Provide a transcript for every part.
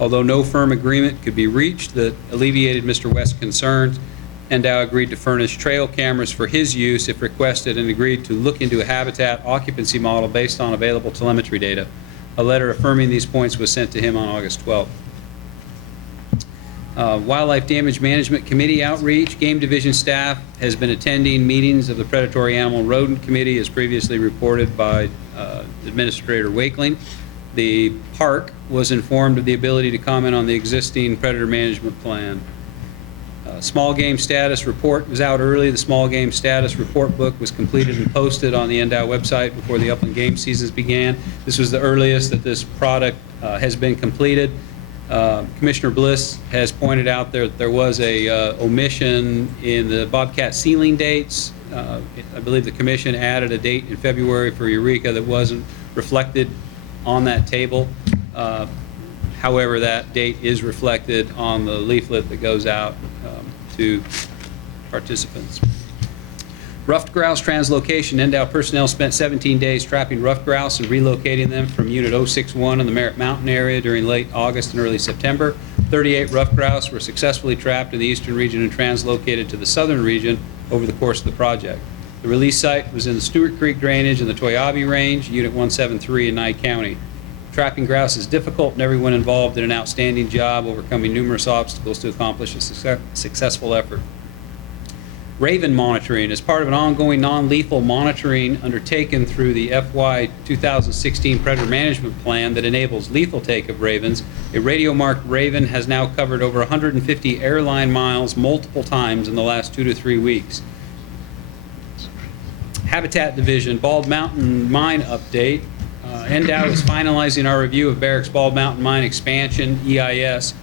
Although no firm agreement could be reached that alleviated Mr. West's concerns, NDOW agreed to furnish trail cameras for his use if requested and agreed to look into a habitat occupancy model based on available telemetry data. A letter affirming these points was sent to him on August 12th. Wildlife Damage Management Committee outreach. Game Division staff has been attending meetings of the Predatory Animal Rodent Committee as previously reported by Administrator Wakeling. The park was informed of the ability to comment on the existing predator management plan. Small game status report was out early. The small game status report book was completed and posted on the NDOW website before the upland game seasons began. This was the earliest that this product has been completed. Commissioner Bliss has pointed out there was a omission in the bobcat sealing dates. I believe the commission added a date in February for Eureka that wasn't reflected on that table. However, that date is reflected on the leaflet that goes out to participants. Ruffed grouse translocation. NDOW personnel spent 17 days trapping ruffed grouse and relocating them from Unit 061 in the Merritt Mountain area during late August and early September. 38 ruffed grouse were successfully trapped in the eastern region and translocated to the southern region over the course of the project. The release site was in the Stewart Creek drainage in the Toyabe Range, Unit 173 in Nye County. Trapping grouse is difficult, and everyone involved did an outstanding job overcoming numerous obstacles to accomplish a successful effort. Raven monitoring. As part of an ongoing non-lethal monitoring undertaken through the FY 2016 Predator Management Plan that enables lethal take of ravens, a radio-marked raven has now covered over 150 airline miles multiple times in the last 2 to 3 weeks. Habitat Division, Bald Mountain Mine update. NDOW is finalizing our review of Barrick's Bald Mountain Mine expansion, EIS,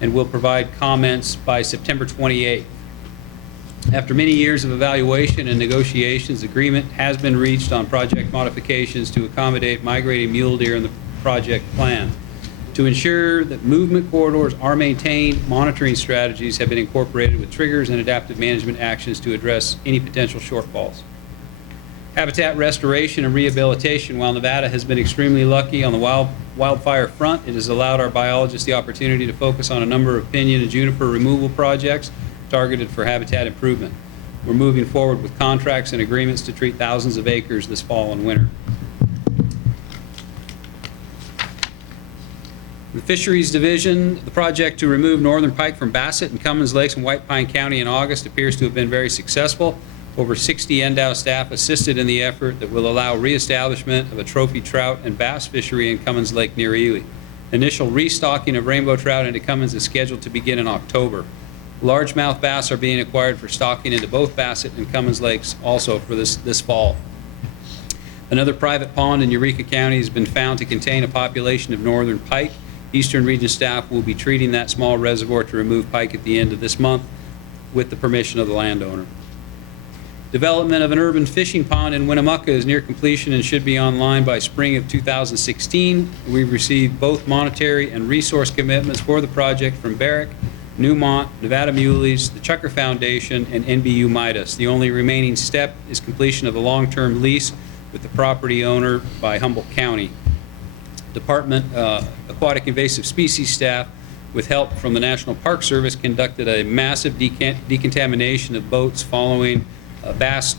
and will provide comments by September 28th. After many years of evaluation and negotiations, agreement has been reached on project modifications to accommodate migrating mule deer in the project plan. To ensure that movement corridors are maintained, monitoring strategies have been incorporated with triggers and adaptive management actions to address any potential shortfalls. Habitat restoration and rehabilitation. While Nevada has been extremely lucky on the wildfire front, it has allowed our biologists the opportunity to focus on a number of pinyon and juniper removal projects targeted for habitat improvement. We're moving forward with contracts and agreements to treat thousands of acres this fall and winter. The Fisheries Division, the project to remove northern pike from Bassett and Cummins Lakes in White Pine County in August appears to have been very successful. Over 60 NDOW staff assisted in the effort that will allow reestablishment of a trophy trout and bass fishery in Cummins Lake near Ely. Initial restocking of rainbow trout into Cummins is scheduled to begin in October. Largemouth bass are being acquired for stocking into both Bassett and Cummins Lakes also for this fall. Another private pond in Eureka County has been found to contain a population of northern pike. Eastern Region staff will be treating that small reservoir to remove pike at the end of this month with the permission of the landowner. Development of an urban fishing pond in Winnemucca is near completion and should be online by spring of 2016. We've received both monetary and resource commitments for the project from Barrick, Newmont, Nevada Muleys, the Chucker Foundation, and NBU Midas. The only remaining step is completion of the long-term lease with the property owner by Humboldt County. Department Aquatic Invasive Species staff, with help from the National Park Service, conducted a massive decontamination of boats following a bass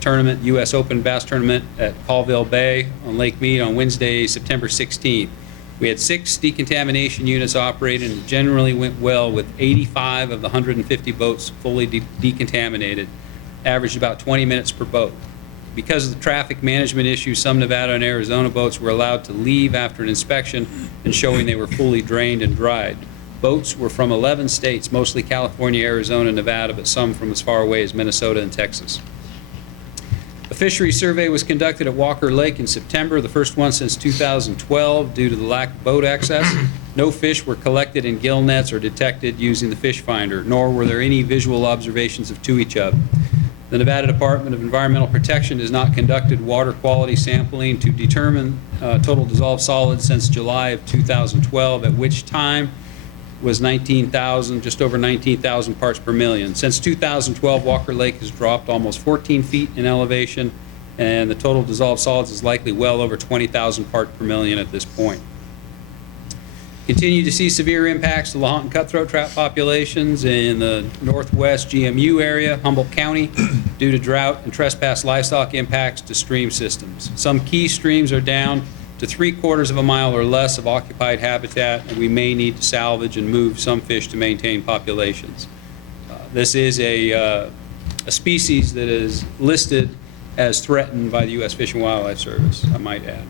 tournament, U.S. Open bass tournament at Colville Bay on Lake Mead on Wednesday, September 16th. We had 6 decontamination units operating and generally went well with 85 of the 150 boats fully decontaminated, averaged about 20 minutes per boat. Because of the traffic management issues, some Nevada and Arizona boats were allowed to leave after an inspection and showing they were fully drained and dried. Boats were from 11 states, mostly California, Arizona, and Nevada, but some from as far away as Minnesota and Texas. A fishery survey was conducted at Walker Lake in September, the first one since 2012 due to the lack of boat access. No fish were collected in gill nets or detected using the fish finder, nor were there any visual observations of tui chub. The Nevada Department of Environmental Protection has not conducted water quality sampling to determine total dissolved solids since July of 2012, at which time was 19,000, just over 19,000 parts per million. Since 2012, Walker Lake has dropped almost 14 feet in elevation, and the total dissolved solids is likely well over 20,000 parts per million at this point. Continue to see severe impacts to Lahontan cutthroat trout populations in the northwest GMU area, Humboldt County, due to drought and trespass livestock impacts to stream systems. Some key streams are down to 3/4 of a mile or less of occupied habitat, and we may need to salvage and move some fish to maintain populations. This is a species that is listed as threatened by the U.S. Fish and Wildlife Service, I might add.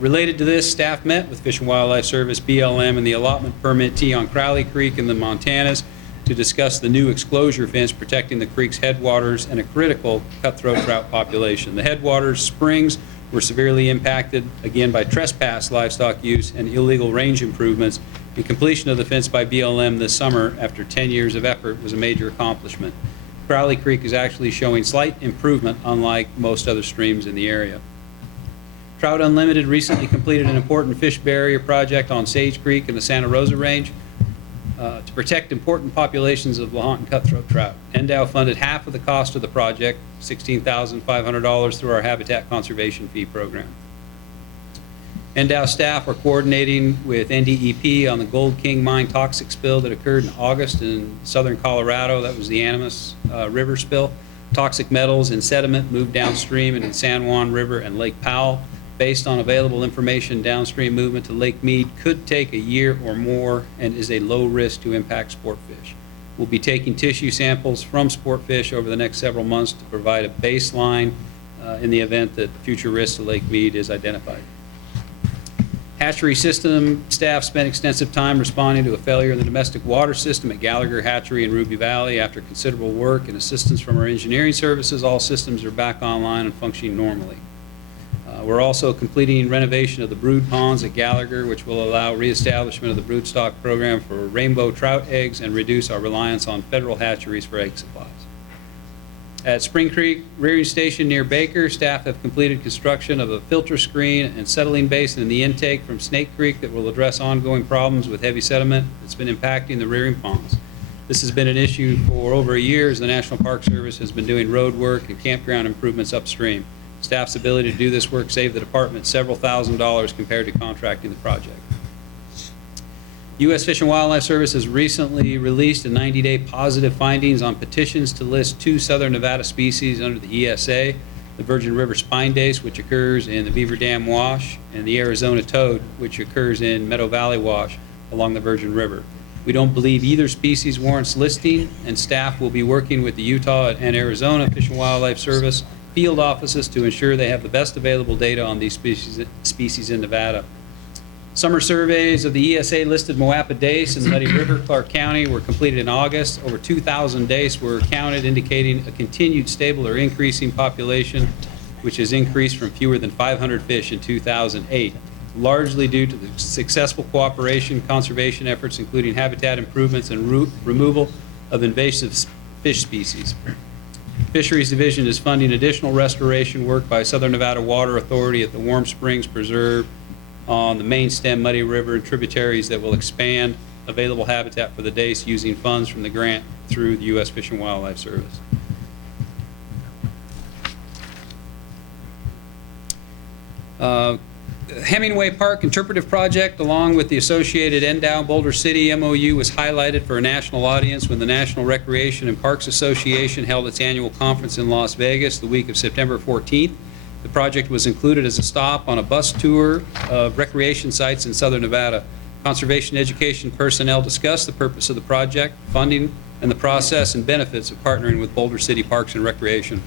Related to this, staff met with Fish and Wildlife Service, BLM, and the allotment permittee on Crowley Creek in the Montanas to discuss the new exclosure fence protecting the creek's headwaters and a critical cutthroat trout population. The headwaters springs were severely impacted, again, by trespass livestock use and illegal range improvements, and completion of the fence by BLM this summer after 10 years of effort was a major accomplishment. Crowley Creek is actually showing slight improvement, unlike most other streams in the area. Trout Unlimited recently completed an important fish barrier project on Sage Creek in the Santa Rosa Range to protect important populations of Lahontan cutthroat trout. NDOW funded half of the cost of the project, $16,500, through our Habitat Conservation Fee program. NDOW staff are coordinating with NDEP on the Gold King mine toxic spill that occurred in August in southern Colorado. That was the Animas River spill. Toxic metals and sediment moved downstream into the San Juan River and Lake Powell. Based on available information, downstream movement to Lake Mead could take a year or more and is a low risk to impact sport fish. We'll be taking tissue samples from sport fish over the next several months to provide a baseline in the event that future risk to Lake Mead is identified. Hatchery system staff spent extensive time responding to a failure in the domestic water system at Gallagher Hatchery in Ruby Valley. After considerable work and assistance from our engineering services, all systems are back online and functioning normally. We're also completing renovation of the brood ponds at Gallagher, which will allow reestablishment of the broodstock program for rainbow trout eggs and reduce our reliance on federal hatcheries for egg supplies. At Spring Creek Rearing Station near Baker, staff have completed construction of a filter screen and settling basin in the intake from Snake Creek that will address ongoing problems with heavy sediment that's been impacting the rearing ponds. This has been an issue for over a year as the National Park Service has been doing road work and campground improvements upstream. Staff's ability to do this work saved the department several $1,000s compared to contracting the project. U.S. Fish and Wildlife Service has recently released a 90-day positive findings on petitions to list 2 southern Nevada species under the ESA, the Virgin River spine dace, which occurs in the Beaver Dam Wash, and the Arizona toad, which occurs in Meadow Valley Wash along the Virgin River. We don't believe either species warrants listing, and staff will be working with the Utah and Arizona Fish and Wildlife Service field offices to ensure they have the best available data on these species in Nevada. Summer surveys of the ESA listed Moapa dace in Muddy River, Clark County were completed in August. Over 2,000 dace were counted, indicating a continued stable or increasing population, which has increased from fewer than 500 fish in 2008, largely due to the successful cooperation conservation efforts, including habitat improvements and removal of invasive fish species. Fisheries Division is funding additional restoration work by Southern Nevada Water Authority at the Warm Springs Preserve on the main stem Muddy River and tributaries that will expand available habitat for the dace using funds from the grant through the U.S. Fish and Wildlife Service. Hemingway Park Interpretive Project, along with the associated NDOW Boulder City MOU, was highlighted for a national audience when the National Recreation and Parks Association held its annual conference in Las Vegas the week of September 14th. The project was included as a stop on a bus tour of recreation sites in southern Nevada. Conservation education personnel discussed the purpose of the project, funding, and the process and benefits of partnering with Boulder City Parks and Recreation.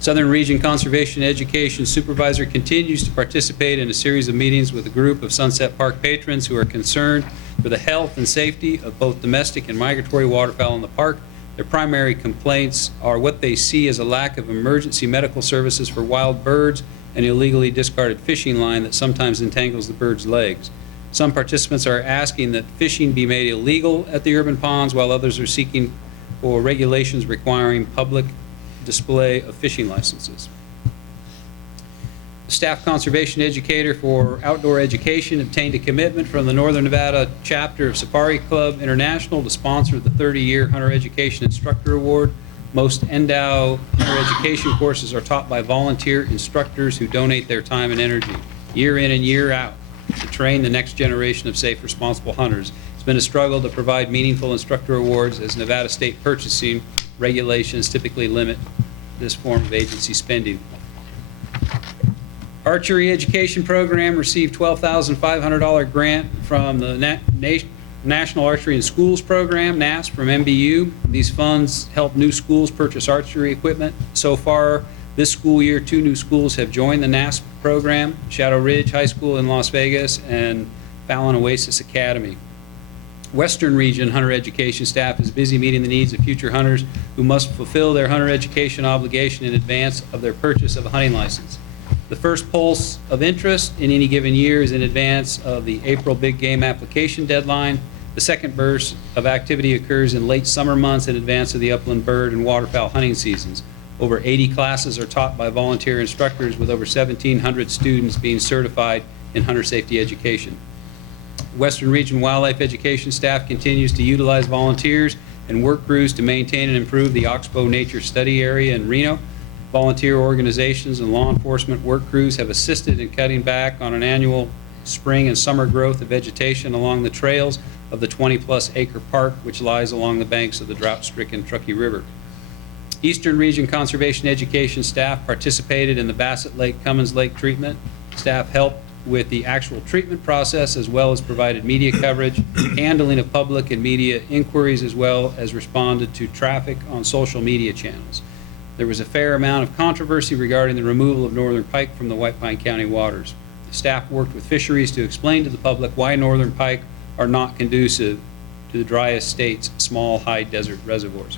Southern Region Conservation Education Supervisor continues to participate in a series of meetings with a group of Sunset Park patrons who are concerned for the health and safety of both domestic and migratory waterfowl in the park. Their primary complaints are what they see as a lack of emergency medical services for wild birds and illegally discarded fishing line that sometimes entangles the birds' legs. Some participants are asking that fishing be made illegal at the urban ponds, while others are seeking for regulations requiring public display of fishing licenses. The staff conservation educator for outdoor education obtained a commitment from the Northern Nevada chapter of Safari Club International to sponsor the 30-year Hunter Education Instructor Award. Most NDOW hunter education courses are taught by volunteer instructors who donate their time and energy year in and year out to train the next generation of safe, responsible hunters. It's been a struggle to provide meaningful instructor awards as Nevada state purchasing regulations typically limit this form of agency spending. Archery Education Program received $12,500 grant from the National Archery in Schools Program, NASP, from MBU. These funds help new schools purchase archery equipment. So far, this school year, 2 new schools have joined the NASP program, Shadow Ridge High School in Las Vegas and Fallon Oasis Academy. Western Region Hunter Education staff is busy meeting the needs of future hunters who must fulfill their hunter education obligation in advance of their purchase of a hunting license. The first pulse of interest in any given year is in advance of the April big game application deadline. The second burst of activity occurs in late summer months in advance of the upland bird and waterfowl hunting seasons. Over 80 classes are taught by volunteer instructors, with over 1,700 students being certified in hunter safety education. Western Region Wildlife Education staff continues to utilize volunteers and work crews to maintain and improve the Oxbow Nature Study Area in Reno. Volunteer organizations and law enforcement work crews have assisted in cutting back on an annual spring and summer growth of vegetation along the trails of the 20-plus acre park, which lies along the banks of the drought-stricken Truckee River. Eastern Region Conservation Education staff participated in the Bassett Lake Cummins Lake treatment. Staff helped with the actual treatment process, as well as provided media coverage, handling of public and media inquiries, as well as responded to traffic on social media channels. There was a fair amount of controversy regarding the removal of northern pike from the White Pine County waters. The staff worked with fisheries to explain to the public why northern pike are not conducive to the driest state's small high desert reservoirs.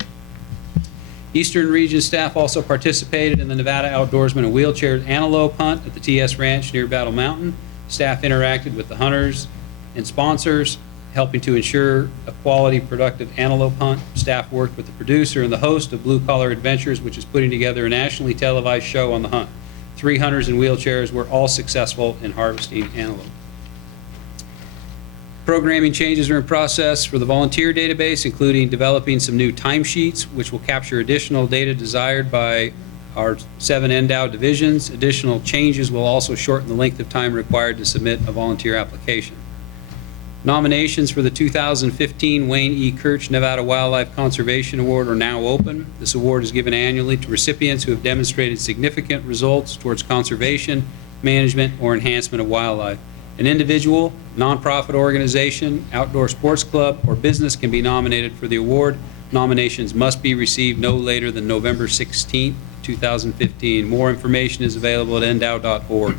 Eastern Region staff also participated in the Nevada Outdoorsman and Wheelchair Antelope Hunt at the TS Ranch near Battle Mountain. Staff interacted with the hunters and sponsors, helping to ensure a quality, productive antelope hunt. Staff worked with the producer and the host of Blue Collar Adventures, which is putting together a nationally televised show on the hunt. 3 hunters in wheelchairs were all successful in harvesting antelope. Programming changes are in process for the volunteer database, including developing some new timesheets, which will capture additional data desired by our 7 NDOW divisions. Additional changes will also shorten the length of time required to submit a volunteer application. Nominations for the 2015 Wayne E. Kirch Nevada Wildlife Conservation Award are now open. This award is given annually to recipients who have demonstrated significant results towards conservation, management, or enhancement of wildlife. An individual, nonprofit organization, outdoor sports club, or business can be nominated for the award. Nominations must be received no later than November 16, 2015. More information is available at ndow.org.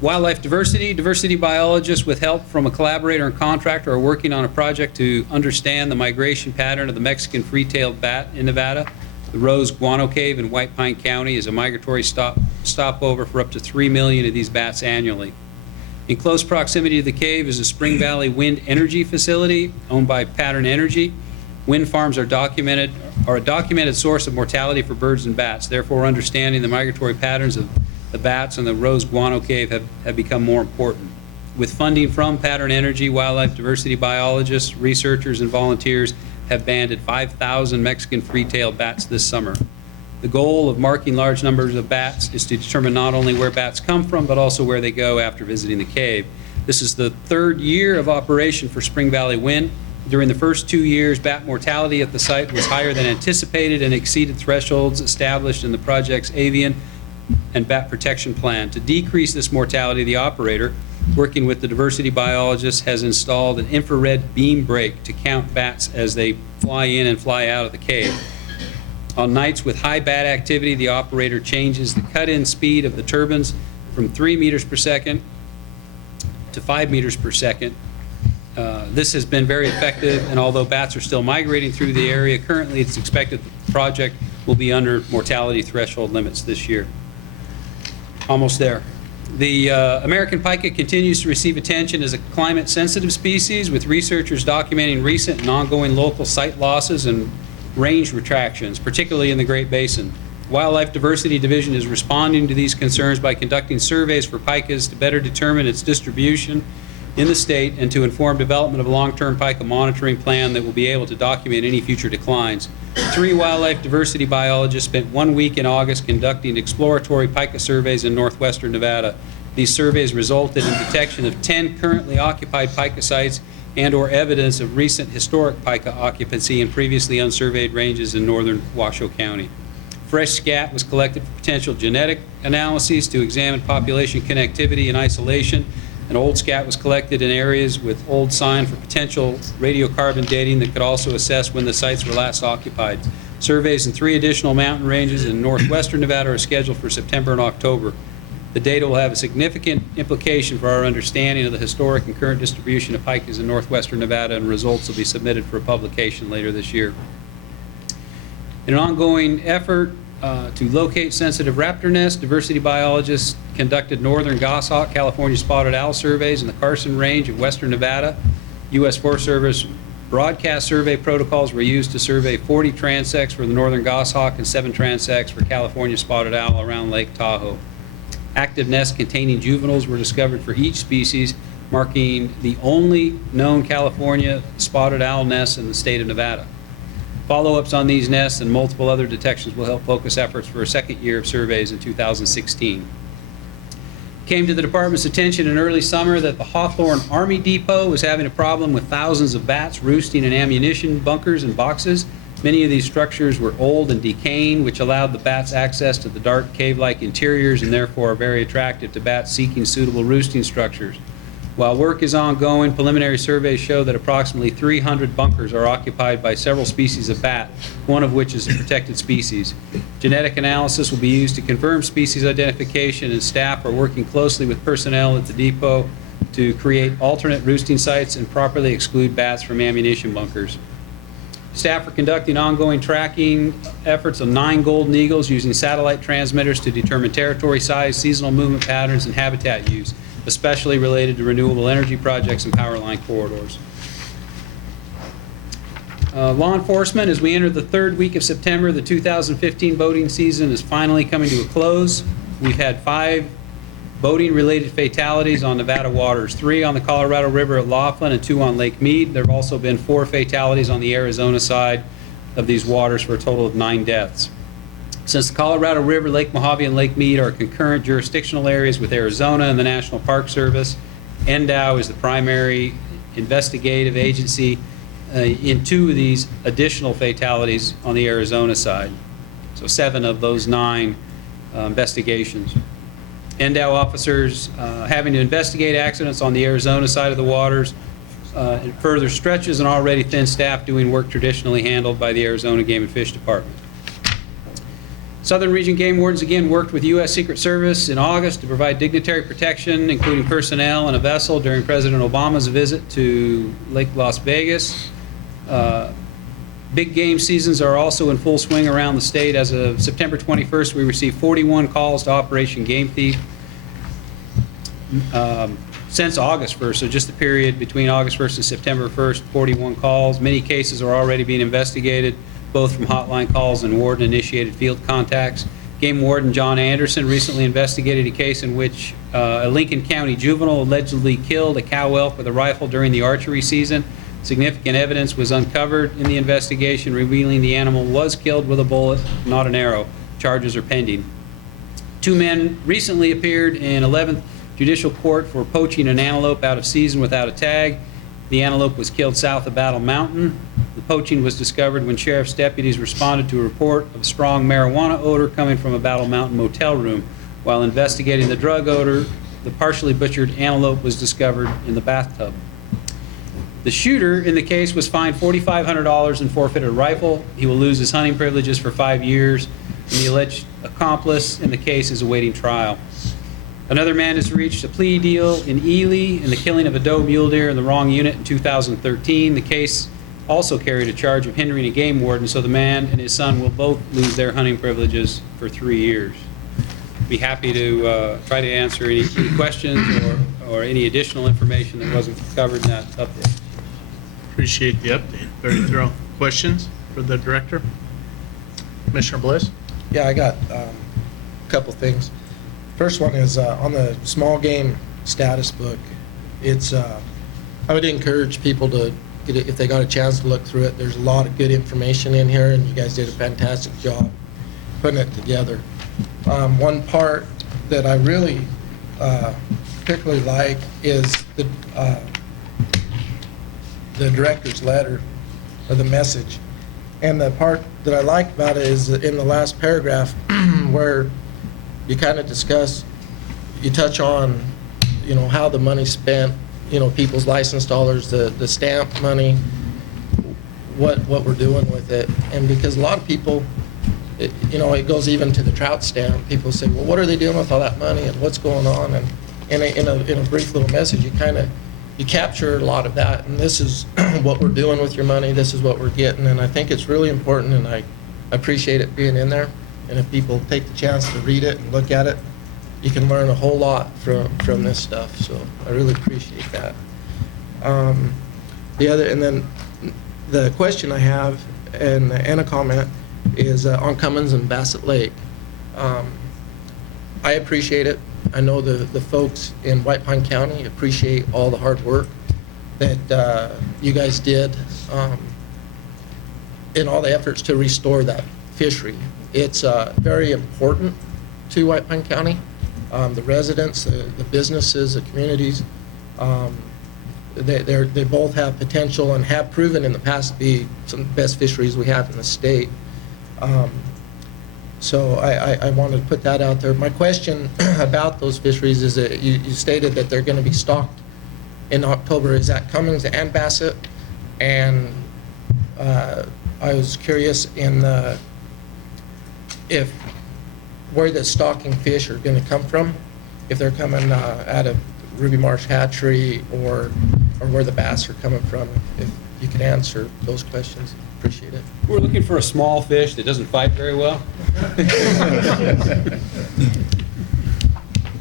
Wildlife diversity. Diversity biologists, with help from a collaborator and contractor, are working on a project to understand the migration pattern of the Mexican free-tailed bat in Nevada. The Rose Guano Cave in White Pine County is a migratory stopover for up to 3 million of these bats annually. In close proximity to the cave is a Spring Valley Wind Energy Facility owned by Pattern Energy. Wind farms are a documented source of mortality for birds and bats. Therefore, understanding the migratory patterns of the bats in the Rose Guano Cave have become more important. With funding from Pattern Energy, wildlife diversity biologists, researchers, and volunteers have banded 5,000 Mexican free-tailed bats this summer. The goal of marking large numbers of bats is to determine not only where bats come from, but also where they go after visiting the cave. This is the 3rd year of operation for Spring Valley Wind. During the first 2 years, bat mortality at the site was higher than anticipated and exceeded thresholds established in the project's avian and bat protection plan. To decrease this mortality, the operator, working with the diversity biologist, has installed an infrared beam brake to count bats as they fly in and fly out of the cave. On nights with high bat activity, the operator changes the cut-in speed of the turbines from 3 meters per second to 5 meters per second. This has been very effective, and although bats are still migrating through the area, currently it's expected that the project will be under mortality threshold limits this year. Almost there. The American pika continues to receive attention as a climate-sensitive species, with researchers documenting recent and ongoing local site losses and range retractions, particularly in the Great Basin. Wildlife Diversity Division is responding to these concerns by conducting surveys for pikas to better determine its distribution in the state and to inform development of a long-term pika monitoring plan that will be able to document any future declines. 3 wildlife diversity biologists spent 1 week in August conducting exploratory pika surveys in northwestern Nevada. These surveys resulted in detection of 10 currently occupied pica sites and/or evidence of recent historic pica occupancy in previously unsurveyed ranges in northern Washoe County. Fresh scat was collected for potential genetic analyses to examine population connectivity and isolation, and old scat was collected in areas with old sign for potential radiocarbon dating that could also assess when the sites were last occupied. Surveys in 3 additional mountain ranges in northwestern Nevada are scheduled for September and October. The data will have a significant implication for our understanding of the historic and current distribution of picas in northwestern Nevada, and results will be submitted for publication later this year. In an ongoing effort to locate sensitive raptor nests, diversity biologists conducted northern goshawk, California spotted owl surveys in the Carson Range of western Nevada. U.S. Forest Service broadcast survey protocols were used to survey 40 transects for the northern goshawk and 7 transects for California spotted owl around Lake Tahoe. Active nests containing juveniles were discovered for each species, marking the only known California spotted owl nests in the state of Nevada. Follow-ups on these nests and multiple other detections will help focus efforts for a second year of surveys in 2016. Came to the department's attention in early summer that the Hawthorne Army Depot was having a problem with thousands of bats roosting in ammunition bunkers and boxes. Many of these structures were old and decaying, which allowed the bats access to the dark cave-like interiors and therefore are very attractive to bats seeking suitable roosting structures. While work is ongoing, preliminary surveys show that approximately 300 bunkers are occupied by several species of bat, one of which is a protected species. Genetic analysis will be used to confirm species identification, and staff are working closely with personnel at the depot to create alternate roosting sites and properly exclude bats from ammunition bunkers. Staff are conducting ongoing tracking efforts of 9 golden eagles using satellite transmitters to determine territory size, seasonal movement patterns, and habitat use, especially related to renewable energy projects and power line corridors. Law enforcement, as we enter the 3rd week of September, the 2015 boating season is finally coming to a close. We've had 5 boating-related fatalities on Nevada waters, 3 on the Colorado River at Laughlin and 2 on Lake Mead. There have also been 4 fatalities on the Arizona side of these waters for a total of 9 deaths. Since the Colorado River, Lake Mojave, and Lake Mead are concurrent jurisdictional areas with Arizona and the National Park Service, NDOW is the primary investigative agency in 2 of these additional fatalities on the Arizona side. So 7 of those 9 investigations. NDOW officers having to investigate accidents on the Arizona side of the waters. It further stretches an already thin staff doing work traditionally handled by the Arizona Game and Fish Department. Southern Region Game Wardens again worked with U.S. Secret Service in August to provide dignitary protection, including personnel and a vessel during President Obama's visit to Lake Las Vegas. Big game seasons are also in full swing around the state. As of September 21st, we received 41 calls to Operation Game Thief. Since August 1st, so just the period between August 1st and September 1st, 41 calls. Many cases are already being investigated, both from hotline calls and warden-initiated field contacts. Game Warden John Anderson recently investigated a case in which a Lincoln County juvenile allegedly killed a cow elk with a rifle during the archery season. Significant evidence was uncovered in the investigation, revealing the animal was killed with a bullet, not an arrow. Charges are pending. 2 men recently appeared in 11th Judicial Court for poaching an antelope out of season without a tag. The antelope was killed south of Battle Mountain. The poaching was discovered when sheriff's deputies responded to a report of a strong marijuana odor coming from a Battle Mountain motel room. While investigating the drug odor, the partially butchered antelope was discovered in the bathtub. The shooter in the case was fined $4,500 and forfeited a rifle. He will lose his hunting privileges for 5 years, and the alleged accomplice in the case is awaiting trial. Another man has reached a plea deal in Ely in the killing of a doe mule deer in the wrong unit in 2013. The case also carried a charge of hindering a game warden, so the man and his son will both lose their hunting privileges for 3 years. Be happy to try to answer any questions or any additional information that wasn't covered in that update. Appreciate the update. Very thorough. Questions for the director? Commissioner Bliss? Yeah, I got a couple things. First one is on the small game status book. It's I would encourage people to get it, if they got a chance to look through it. There's a lot of good information in here, and you guys did a fantastic job putting it together. One part that I really particularly like is the director's letter, or the message. And the part that I like about it is in the last paragraph where you kind of discuss, you touch on, how the money's spent, people's license dollars, the stamp money, what we're doing with it. And because a lot of people, it goes even to the trout stamp. People say, well, what are they doing with all that money and what's going on? And in a brief little message, you capture a lot of that. And this is what we're doing with your money. This is what we're getting. And I think it's really important, and I appreciate it being in there. And if people take the chance to read it and look at it, you can learn a whole lot from this stuff. So I really appreciate that. And then the question I have and a comment is on Cummins and Bassett Lake. I appreciate it. I know the folks in White Pine County appreciate all the hard work that you guys did in all the efforts to restore that fishery. It's very important to White Pine County. The residents, the businesses, the communities, they both have potential and have proven in the past to be some of the best fisheries we have in the state. So I wanted to put that out there. My question about those fisheries is that you stated that they're going to be stocked in October. Is that Cummins and Bassett? And I was curious if where the stocking fish are going to come from, if they're coming out of Ruby Marsh Hatchery or where the bass are coming from. If you can answer those questions, appreciate it. We're looking for a small fish that doesn't fight very well.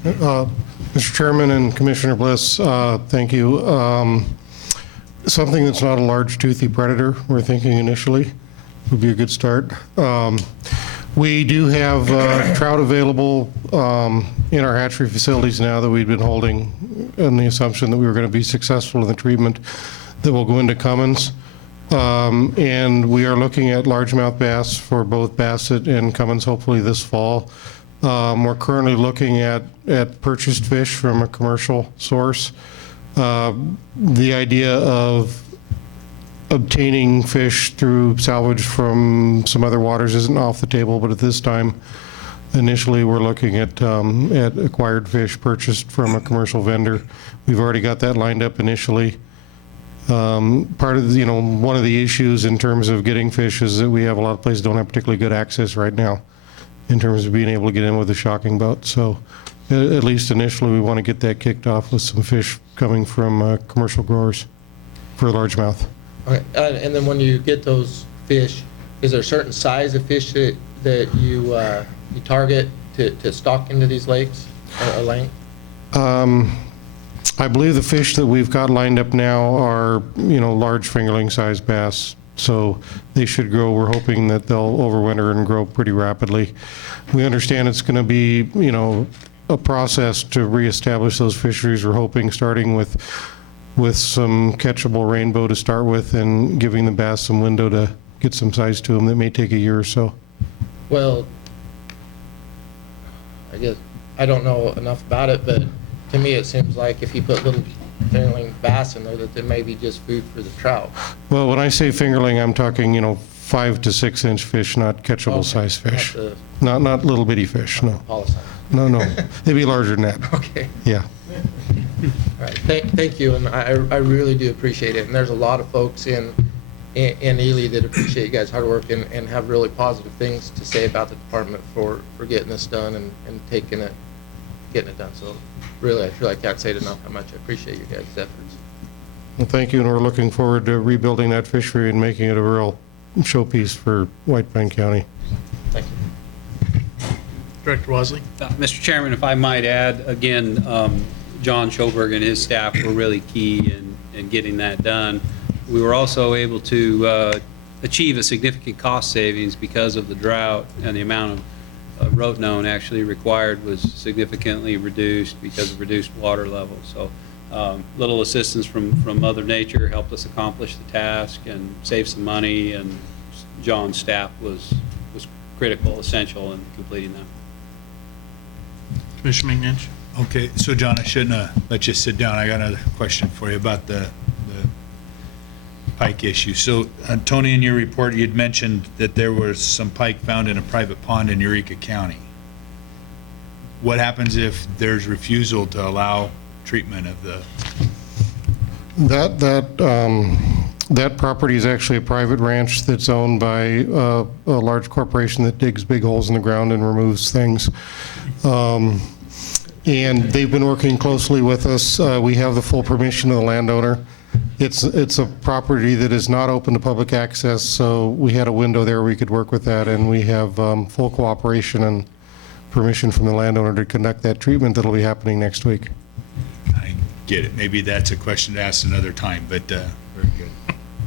Mr. Chairman and Commissioner Bliss, thank you. Something that's not a large toothy predator, we're thinking initially, would be a good start. We do have trout available in our hatchery facilities now that we've been holding on the assumption that we were going to be successful in the treatment that will go into Cummins. And we are looking at largemouth bass for both Bassett and Cummins hopefully this fall. We're currently looking at purchased fish from a commercial source. The idea of obtaining fish through salvage from some other waters isn't off the table, but at this time, initially we're looking at acquired fish purchased from a commercial vendor. We've already got that lined up initially. Part of one of the issues in terms of getting fish is that we have a lot of places don't have particularly good access right now in terms of being able to get in with a shocking boat. So at least initially we want to get that kicked off with some fish coming from commercial growers for largemouth. Okay. And then when you get those fish, is there a certain size of fish that you target to stock into these lakes or length? I believe the fish that we've got lined up now are, large fingerling sized bass. So they should grow. We're hoping that they'll overwinter and grow pretty rapidly. We understand it's going to be, a process to reestablish those fisheries. We're hoping starting with some catchable rainbow to start with and giving the bass some window to get some size to them. That may take a year or so. Well, I guess I don't know enough about it, but to me it seems like if you put little fingerling bass in there, that they may be just food for the trout. Well, when I say fingerling, I'm talking, 5 to 6 inch fish, not catchable size fish. Not little bitty fish, no. No. They'd be larger than that. Okay. Yeah. All right. Thank you, and I really do appreciate it. And there's a lot of folks in Ely that appreciate you guys' hard work and have really positive things to say about the department for getting this done and getting it done. So really, I feel like I can't say it enough how much I appreciate you guys' efforts. Well, thank you, and we're looking forward to rebuilding that fishery and making it a real showpiece for White Pine County. Thank you. Director Wosley? Mr. Chairman, if I might add, again, John Schoberg and his staff were really key in getting that done. We were also able to achieve a significant cost savings because of the drought, and the amount of rotenone actually required was significantly reduced because of reduced water levels. So little assistance from Mother Nature helped us accomplish the task and save some money, and John's staff was critical, essential in completing that. Commissioner McNinch? Okay, so John, I shouldn't have let you sit down. I got another question for you about the pike issue. So, Tony, in your report, you'd mentioned that there was some pike found in a private pond in Eureka County. What happens if there's refusal to allow treatment of the, That property is actually a private ranch that's owned by a large corporation that digs big holes in the ground and removes things. And they've been working closely with us. We have the full permission of the landowner. It's a property that is not open to public access, so we had a window there we could work with that, and we have full cooperation and permission from the landowner to conduct that treatment that'll be happening next week. I get it, maybe that's a question to ask another time, but very good.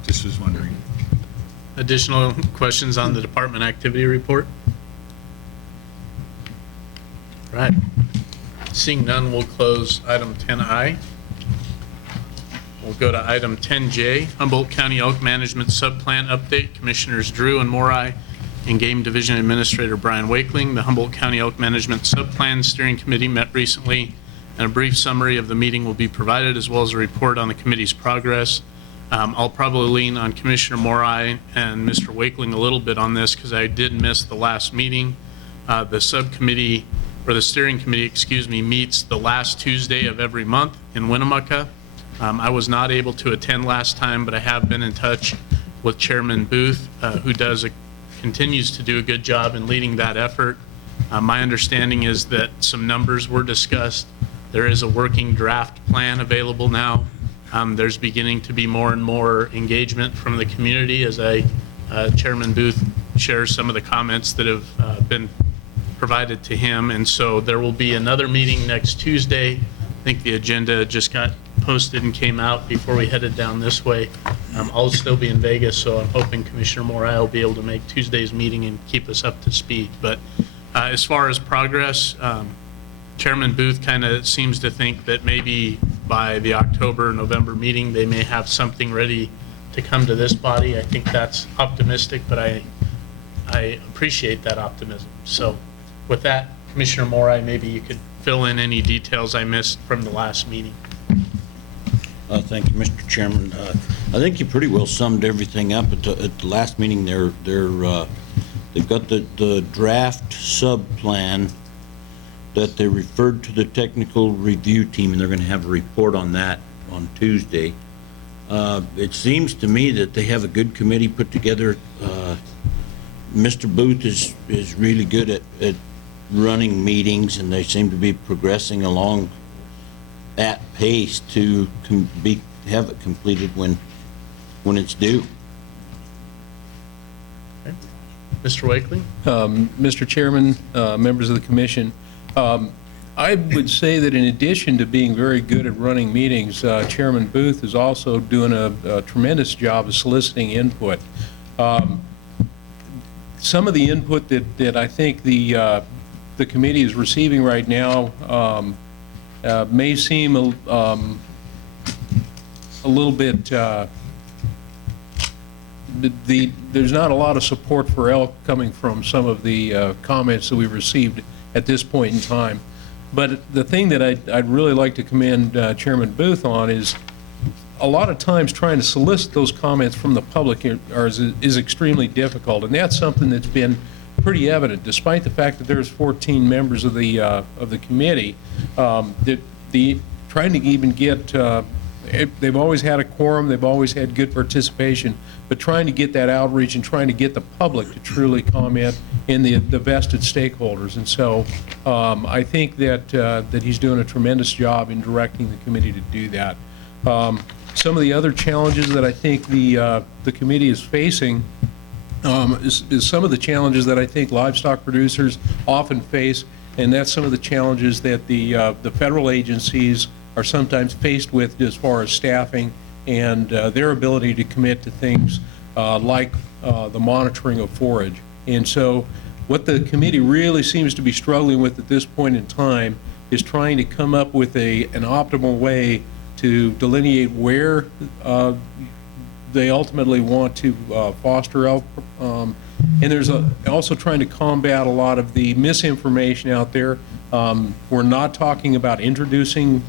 Just was wondering. Additional questions on the department activity report? Right. Seeing none, we'll close item 10I. We'll go to item 10J, Humboldt County Elk Management Subplan Update. Commissioners Drew and Morai and Game Division Administrator Brian Wakeling. The Humboldt County Elk Management Subplan Steering Committee met recently, and a brief summary of the meeting will be provided, as well as a report on the committee's progress. I'll probably lean on Commissioner Morai and Mr. Wakeling a little bit on this because I did miss the last meeting. The subcommittee, or the steering committee, excuse me, meets the last Tuesday of every month in Winnemucca. I was not able to attend last time, but I have been in touch with Chairman Booth, who continues to do a good job in leading that effort. My understanding is that some numbers were discussed. There is a working draft plan available now. There's beginning to be more and more engagement from the community as Chairman Booth shares some of the comments that have been provided to him. And so there will be another meeting next Tuesday. I think the agenda just got posted and came out before we headed down this way. I'll still be in Vegas, so I'm hoping Commissioner Morai will be able to make Tuesday's meeting and keep us up to speed. But as far as progress, Chairman Booth kind of seems to think that maybe by the October, November meeting, they may have something ready to come to this body. I think that's optimistic, but I appreciate that optimism. So with that, Commissioner Morai, maybe you could fill in any details I missed from the last meeting. Thank you, Mr. Chairman. I think you pretty well summed everything up at the last meeting. They've got the draft sub-plan that they referred to the technical review team, and they're going to have a report on that on Tuesday. It seems to me that they have a good committee put together. Mr. Booth is really good at running meetings, and they seem to be progressing along at pace to have it completed when it's due. Okay. Mr. Wakeling? Mr. Chairman, members of the commission, I would say that in addition to being very good at running meetings, Chairman Booth is also doing a tremendous job of soliciting input. Some of the input that I think the committee is receiving right now may seem a little bit, there's not a lot of support for elk coming from some of the comments that we've received at this point in time. But the thing that I'd really like to commend Chairman Booth on is a lot of times trying to solicit those comments from the public is extremely difficult, and that's something that's been pretty evident, despite the fact that there's 14 members of the committee. That trying to even get they've always had a quorum, they've always had good participation, but trying to get that outreach and trying to get the public to truly comment in the vested stakeholders. And so I think that he's doing a tremendous job in directing the committee to do that. Some of the other challenges that I think the committee is facing is some of the challenges that I think livestock producers often face, and that's some of the challenges that the federal agencies are sometimes faced with as far as staffing and their ability to commit to things like the monitoring of forage. And so what the committee really seems to be struggling with at this point in time is trying to come up with an optimal way to delineate where they ultimately want to foster elk. And there's also trying to combat a lot of the misinformation out there We're not talking about introducing,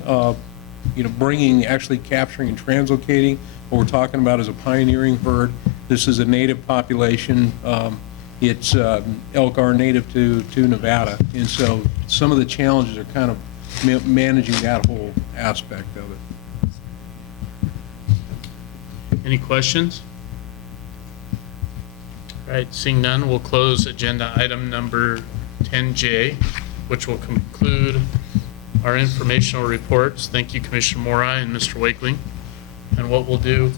bringing, actually capturing and translocating. What we're talking about is a pioneering herd. This is a native population. It's elk are native to Nevada, and so some of the challenges are kind of managing that whole aspect of it. Any questions? All right, seeing none, we'll close agenda item number 10J, which will conclude our informational reports. Thank you, Commissioner Mori and Mr. Wakeling. And what we'll do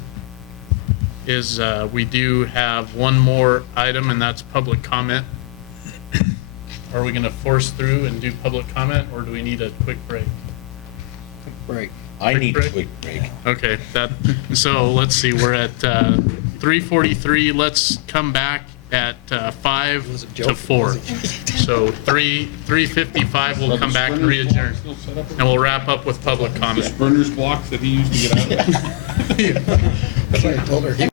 is we do have one more item, and that's public comment. Are we going to force through and do public comment, or do we need a quick break? I Quick need a break? quick break. Okay, so let's see, we're at 3:43. Let's come back at 5 to 4. So 3:55, we'll come back and re-adjourn. And we'll wrap up with public comment. Brenner's blocks that he used to get out of. That's why I told her he